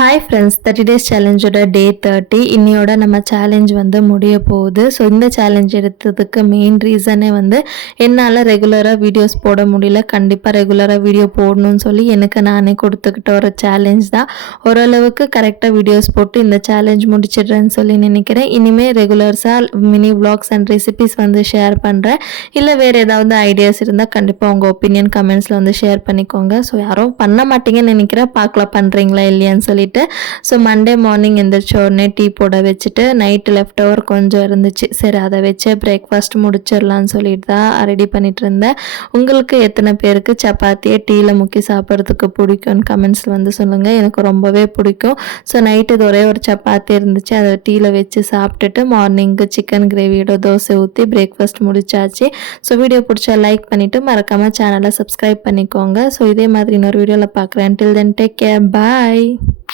Hi friends 30 days சேலஞ்சோட டே 30 இன்னையோட நம்ம challenge வந்து முடிய போகுது. ஸோ இந்த சேலஞ்ச் எடுத்ததுக்கு மெயின் ரீசனே வந்து என்னால் ரெகுலராக வீடியோஸ் போட முடியல. கண்டிப்பாக ரெகுலராக வீடியோ போடணும்னு சொல்லி எனக்கு நானே கொடுத்துக்கிட்ட ஒரு சேலஞ்ச் தான். ஓரளவுக்கு கரெக்டாக வீடியோஸ் போட்டு இந்த சேலஞ்ச் முடிச்சிடுறேன்னு சொல்லி நினைக்கிறேன். இனிமேல் ரெகுலர்ஸாக மினி விளாக்ஸ் அண்ட் ரெசிபிஸ் வந்து ஷேர் பண்ணுறேன். இல்லை வேறு ஏதாவது ஐடியாஸ் இருந்தால் கண்டிப்பாக உங்கள் ஒப்பீனியன் கமெண்ட்ஸில் வந்து ஷேர் பண்ணிக்கோங்க. ஸோ யாரும் பண்ண மாட்டீங்கன்னு நினைக்கிறேன், பார்க்கலாம் பண்ணுறீங்களா இல்லையான்னு சொல்லி. ஸோ மண்டே மார்னிங் எந்திரிச்ச உடனே டீ போட வச்சுட்டு நைட்டு லெஃப்ட் ஓவர் கொஞ்சம் இருந்துச்சு, சரி அதை வச்சு பிரேக்ஃபாஸ்ட் முடிச்சிடலான்னு சொல்லிட்டு தான் ரெடி பண்ணிட்டு இருந்தேன். உங்களுக்கு எத்தனை பேருக்கு சப்பாத்தியை டீயில் முக்கி சாப்பிட்றதுக்கு பிடிக்கும்னு கமெண்ட்ஸில் வந்து சொல்லுங்கள். எனக்கு ரொம்பவே பிடிக்கும். ஸோ நைட்டு இது ஒரே ஒரு சப்பாத்தி இருந்துச்சு, அதை டீயில் வச்சு சாப்பிட்டுட்டு மார்னிங்கு சிக்கன் கிரேவியோட தோசை ஊற்றி பிரேக்ஃபாஸ்ட் முடிச்சாச்சு. ஸோ வீடியோ பிடிச்சா லைக் பண்ணிவிட்டு மறக்காமல் சேனலை சப்ஸ்கிரைப் பண்ணிக்கோங்க. ஸோ இதே மாதிரி இன்னொரு வீடியோவில் பார்க்குறேன். டில் தென் டேக் கேர், பாய்.